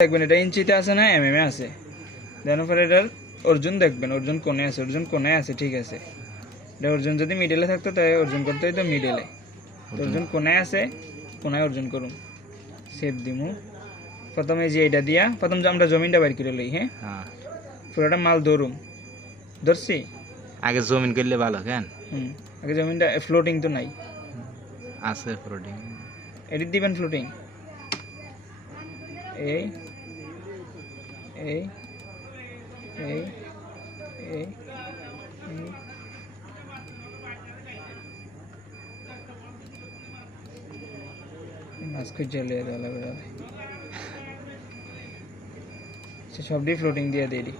দেখবেন এটা ইঞ্চিতে আছে না এম এ আছে, দেন পরে এটার অর্জুন দেখবেন, অর্জুন কোণে আছে, অর্জুন কোণে আছে, ঠিক আছে। এটা অর্জুন যদি মিডলে থাকতো তাই অর্জুন করতে হইতো মিডলে, অর্জুন কোণে আছে, কোণায় অর্জুন করুন। সেভ দিমু। প্রথমে যে এটা দিয়া প্রথম আমরা জমিনটা বাইর করে লই। হ্যাঁ, পুরোটা মাল ধরুম, ধরছি। আগে জমিন করলে ভালো কেন? আগে জমিনটা ফ্লোটিং তো নাই, আছে ফ্লোটিং। এডিট দিবেন ফ্লোটিং। এই এই এই এই মাস্কো জ্বালিয়ে দেওয়া লাগবে। সবটি ফ্লোটিং দিয়ে দিই।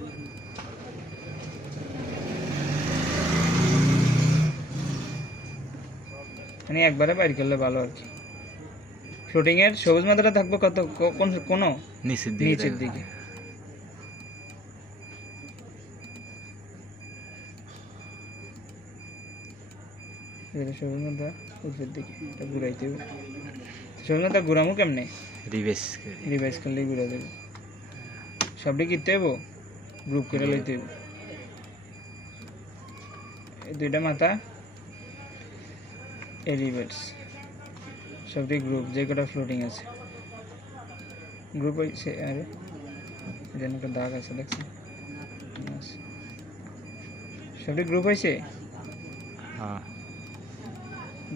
মানে একবারে বাইর করলে ভালো আর কি। ফ্লোটিং এর সবুজ মাত্রা থাকবে কত, কোন নিচের দিকে। সবুজ মাত্রা উপরের দিকে, এটা ঘুরাইতে হবে। সবুজ মাত্রা ঘুরামো কেমনে? রিভাইজ করলেই ঘুরা দেবে। সবটি কিনতে হবো, গ্রুপ করে লইতে হইব। এই দুইটা মাথা এই রিভার্স, সবটি গ্রুপ, যে কটা ফ্লোটিং আছে গ্রুপ হয়েছে। আরে যেন একটা দাগ আছে দেখছি, সবটি গ্রুপ হয়েছে।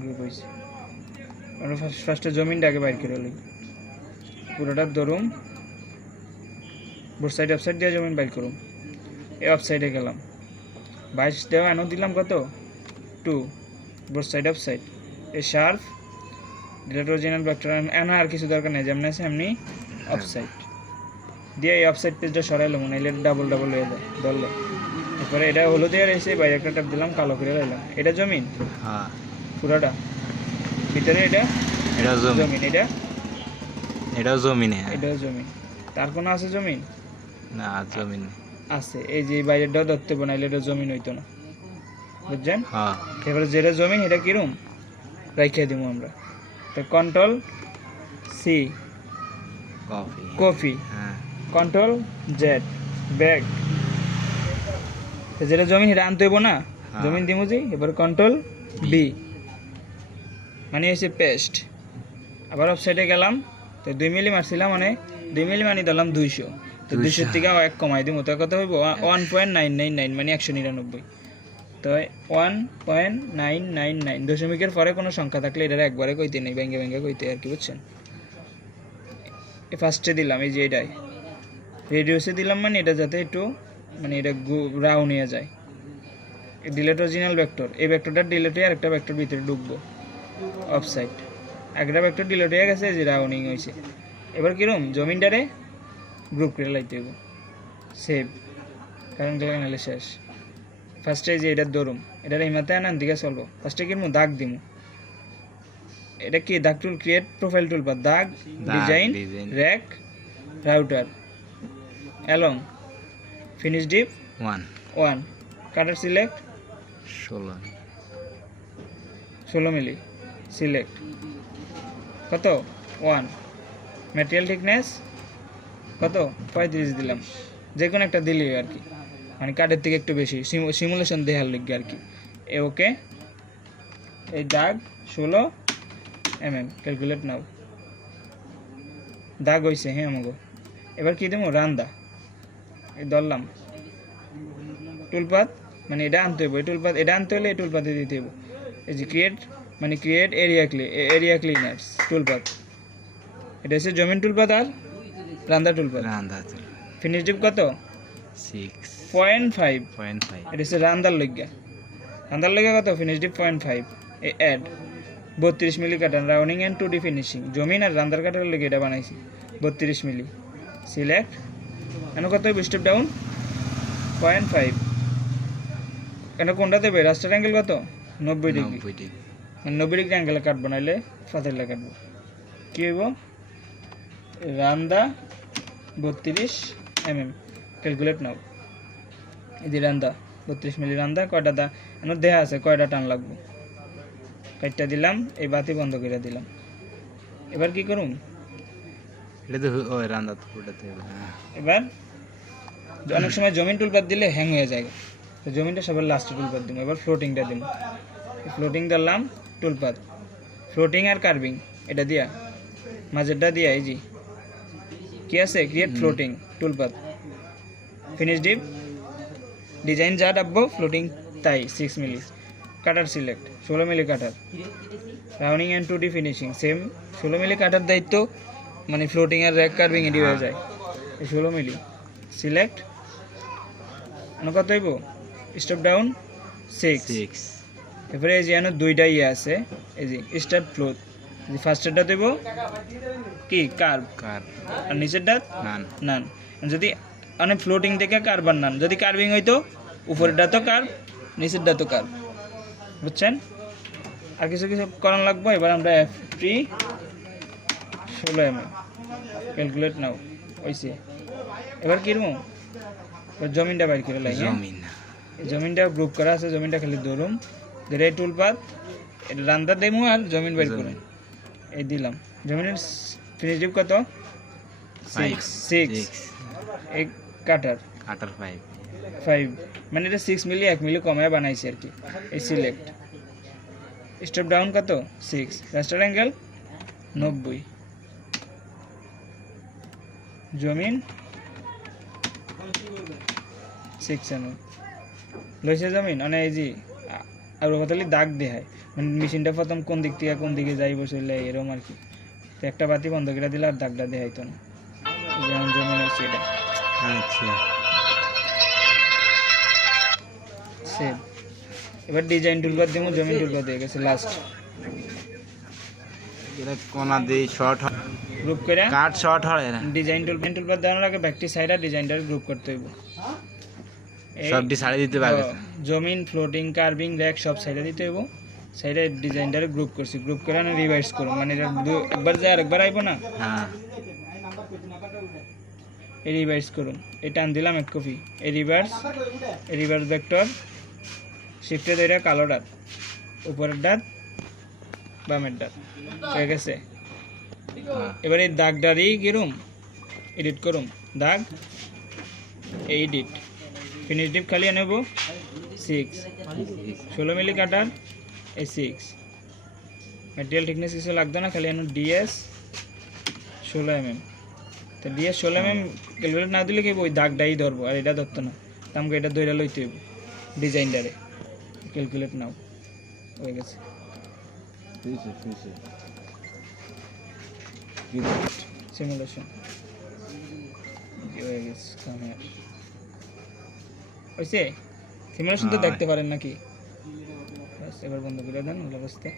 গ্রুপ হয়েছে। আমরা ফার্স্টে জমিনটা আগে বাইর করে লই, পুরোটা ধরুম, বোর্ড সাইড অফসাইড দিয়ে জমিন বাইর করুম। এই অফসাইডে গেলাম, 22 দেওয়া এনো দিলাম কত 2, বোর্ড সাইড অফসাইড। এই শার্প ডিলেট অরিজিনাল ভেক্টর এনা আর কিছু দরকার নেই, যেমন আছে এমনি অফসাইড দিয়ে এই অফসাইড পেজটা সরাইলাম, নাইলে ডাবল ডাবল হয়ে যায় ধরলে। তারপরে এটা হলুদ দিয়ে এসে বাইরে একটা ট্যাপ দিলাম, কালো করে লাইলাম। এটা জমিন পুরাটা, ভিতরে এটা জমিন, এটাও জমিনে, এটাও জমিন। তার কোনো আছে জমিন না? জমিন আছে, এই যে বাইরেটাও ধরতে বানাইলে এটা জমিন হইতো না, বুঝছেন? এবারে যেটা জমিন এটা কিরম রাইখা দিব আমরা। তো control C copy, control Z back. যেটা জমিন এটা আনতে হইব না, জমিন দিব যে। এবার কন্ট্রোল বি মানে হচ্ছে পেস্ট। আবার অফসাইডে গেলাম, তো 2 মিলি মারছিলাম, মানে 2 মিলি মানে দিলাম 200, তো 200 থেকে 1 কমাই দিব, তো কত হইব 1.999, মানে 199। তো 1.999 দশমিকের পরে কোনো সংখ্যা থাকলে এটা একবারে কইতে নেই, ব্যাঙ্গে ব্যাঙ্গে কইতে আর কি, বুঝছেন? ফার্স্টে দিলাম এই যে এটাই রেডিউসে দিলাম, মানে এটা যাতে একটু মানে এটা রাউন্ড হয়ে যায়। ডিলেট অরিজিনাল ভেক্টর, এই ভেক্টরটা ডিলেট হয়ে আরেকটা ভেক্টর ভিতরে ঢুকবো অফসাইড। একটা ভেক্টর ডিলেট হয়ে গেছে, যে রাউন্ডিং হয়েছে। এবার কিরম জমিনটারে গ্রুপ করে লাইতে হইব, সেভ, কারণ নাহলে শেষ। ফার্স্টে যে এটার ধরুম, এটার এই মাথায় আনান দিকে চলবো। ফার্স্টে কিরম দাগ দিব, এটা কি দাগ টুল, ক্রিয়েট প্রোফাইল টুল বা দাগ, design, rack, router, along, finish deep 1, কাটার সিলেক্ট 16 মিলি, সিলেক্ট কত 1, ম্যাটেরিয়াল থিকনেস কত 35 দিলাম, যে কোনো একটা দিলেই আর কি, মানে কাঠের থেকে একটু বেশি সিমুলেশন দেওয়ার লিখবে আর কি। ওকে, এই দাগ 16 mm, ক্যালকুলেট নাও। দাগ হয়েছে, হ্যাঁ আমাকে। এবার কি দেবো, রান্দা, এই ধরলাম টুলপাত, মানে এটা আনতে হইব, এই টুলপাত এটা আনতে হলে এই টুলপাতে দিতে হইব। এই যে ক্রিয়েট, মানে ক্রিয়েট এরিয়া ক্লিনার্স টুলপাত, এটা হচ্ছে জমিন টুলপাত আর রান্দা টুলপাত। ফিনিশ ডিপ কত 6.5, এটা হচ্ছে রান্দার লইগা, কত ফিনিশ ডিপ 0.5। এই অ্যাড 32 মিলি কাটান, রাউন্ডিং অ্যান্ড 2D ফিনিশিং, জমিন আর রান্দার কাটার লেগে এটা বানাইছি। 32 মিলি, সিলেক্ট, কেন কত স্টেপ ডাউন 0.5। কেন কোনটা দেবে, রাস্টার অ্যাঙ্গেল কত 90 ডিগ্রি, মানে 90 ডিগ্রি অ্যাঙ্গেলে কাটবো, নাহলে ফাতেরলে কাটবো। কী হইব, রান্দা 32 mm, ক্যালকুলেট নাও। এই যে রান্দা 32 মিলি রান্দা, কয়টা দেহা আছে, কয়টা টান লাগবে, কাটটা দিলাম, এই বাতি বন্ধ করে দিলাম। এবার কি করুন, এটা তো ওই রান্দা তো ওটাতে এবার অনেক সময় জমিন টুলপাত দিলে হ্যাং হয়ে যায়, তো জমিনটা সবার লাস্টে টুলপাত দিব। এবার ফ্লোটিংটা দিব, ফ্লোটিং দিলাম টুলপাত, ফ্লোটিং আর কার্ভিং এটা দিয়া মাঝেরটা দিয়া এই জি কি আছে create floating toolpath, finish deep design যা ডাববো ফ্লোটিং তাই 6 মিলি কাটার সিলেক্ট 16 মিলি cutter rounding and 2D finishing same 16 মিলি কাটার দায়িত্ব, মানে ফ্লোটিং আর র্যাক কার্ভিং এটি হয়ে যায়। এই 16 মিলি সিলেক্ট কত হইব স্টপ ডাউন 6। 6 এরপরে এই যে এখানে দুইটা ইয়ে আছে, এই যে স্টার্ট ফ্লোট, যে ফার্স্টেরটা দেব কি কার্ভ কার আর নিচেরটা নান নান। যদি মানে ফ্লোটিং থেকে কার্ভ আর নান, যদি কার্ভিং হইতো উপরেরটা তো কার্ভ নিচেরটা তো কার্ভ, বুঝছেন? আর কিছু কিছু করার লাগবে। এবার আমরা FT 16 mm ক্যালকুলেট নাও হইছে। এবার কিরম জমিনটা বাইর করে লাগে, জমিন জমিনটা গ্রুপ করা আছে, জমিনটা খালি ধরুম ধরে টুলপাত এটা রান্দা দেবো আর জমিন বাইর করে এই দিলাম। জমিনের ফিনিশ ডিপ কত 6 এই কাটার কাটার 5, মানে এটা 6 মিলি 1 মিলি কমায় বানাইছি আর কি। এই সিলেক্ট স্টেপ ডাউন কত 6, রাস্টার অ্যাঙ্গেল 90, জমিন 6 mm লইছে জমিন। মানে এই যে আর কথালি দাগ দেখায়, মানে মেশিনটা প্রথম কোন দিক থেকে কোন দিকে যাই বসলে এরকম আর কি। তো একটা বাতি বন্ধ করে দিলে আর দাগটা দেখাইতো না, যেমন জমিন হচ্ছে এটা আচ্ছা সেভ। এবার ডিজাইন টুলবার দিব, জমিন টুলবার দিয়ে গেছে লাস্ট এটা কোনা দিয়ে শর্ট গ্রুপ করে কাট শর্ট হয় না ডিজাইন টুলবার দেওয়ার আগে ব্যাকটি সাইডে ডিজাইনটার গ্রুপ করতে হইব। এই সবটি ছাড়ে দিতে পারবে জমিন ফ্লোটিং কার্ভিং র্যাক সব সাইডে দিতে হইব। সাইডে ডিজাইনটারে গ্রুপ করছি, গ্রুপ করে আমি রিভাইজ করব, মানে এটা একবার যায় আরেকবার আইব না, হ্যাঁ এই রিভাইজ করুন। এই টান দিলাম এক কপি, এই রিভার্স ভেক্টর শিফটে ধরে কালো ডাট উপরের ডাট বামের ডাট হয়ে গেছে। এবার এই দাগটারই কিরম এডিট করুম, দাগ এডিট ফিনিশ ডিপ খালি নেব 6 16 মিলি কাটার এই 6 ম্যাটেরিয়াল থিকনেস কিছু লাগতো না, খালি এনে DS 16 mm। তো DS 16 mm ক্যালকুলেট না দিলে কি ওই দাগটাই ধরবো, আর এটা ধরতো না, তো আমাকে এটা ধরে লইতে হইব ডিজাইনটারে ক্যালকুলেট নাও হয়ে গেছে। সিমুলেশন হয়ে গেছে, হয়েছে সিমুলেশন তো দেখতে পারেন নাকি? এবার বন্ধ করে দেন অবস্থা।